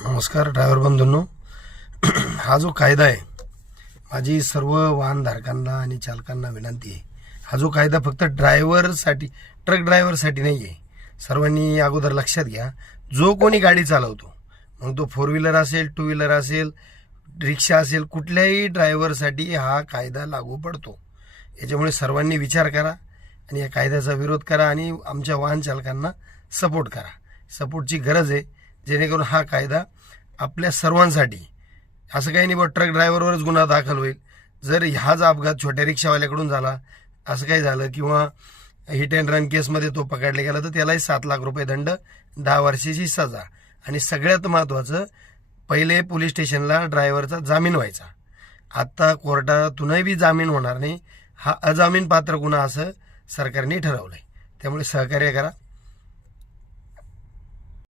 नमस्कार ड्रायव्हर बंधूंनो. हा जो कायदा आहे, माझी सर्व वाहनधारकांना आणि चालकांना विनंती आहे. हा जो कायदा फक्त ड्रायव्हरसाठी, ट्रक ड्रायव्हरसाठी नाही आहे. सर्वांनी अगोदर लक्षात घ्या, जो कोणी गाडी चालवतो, मग तो फोर व्हीलर असेल, टू व्हीलर असेल, रिक्षा असेल, कुठल्याही ड्रायव्हरसाठी हा कायदा लागू पडतो. याच्यामुळे सर्वांनी विचार करा आणि या कायद्याचा विरोध करा आणि आमच्या वाहन चालकांना सपोर्ट करा. सपोर्टची गरज आहे, जेणेकरून हा कायदा आपल्या सर्वांसाठी, असं काही नाही बा ट्रक ड्रायव्हरवरच गुन्हा दाखल होईल. जर हाच अपघात छोट्या रिक्षावाल्याकडून झाला, असं काही झालं, किंवा हिट अँड रन केसमध्ये तो पकडला गेला, तर त्यालाही 7 लाख रुपये दंड, 10 वर्षाची सजा, आणि सगळ्यात महत्त्वाचं, पहिले पोलीस स्टेशनला ड्रायव्हरचा जामीन व्हायचा. आता कोर्टातूनही बी जामीन होणार नाही. हा अजामीन पात्र गुन्हा असं सरकारने ठरवलंय. त्यामुळे सहकार्य करा.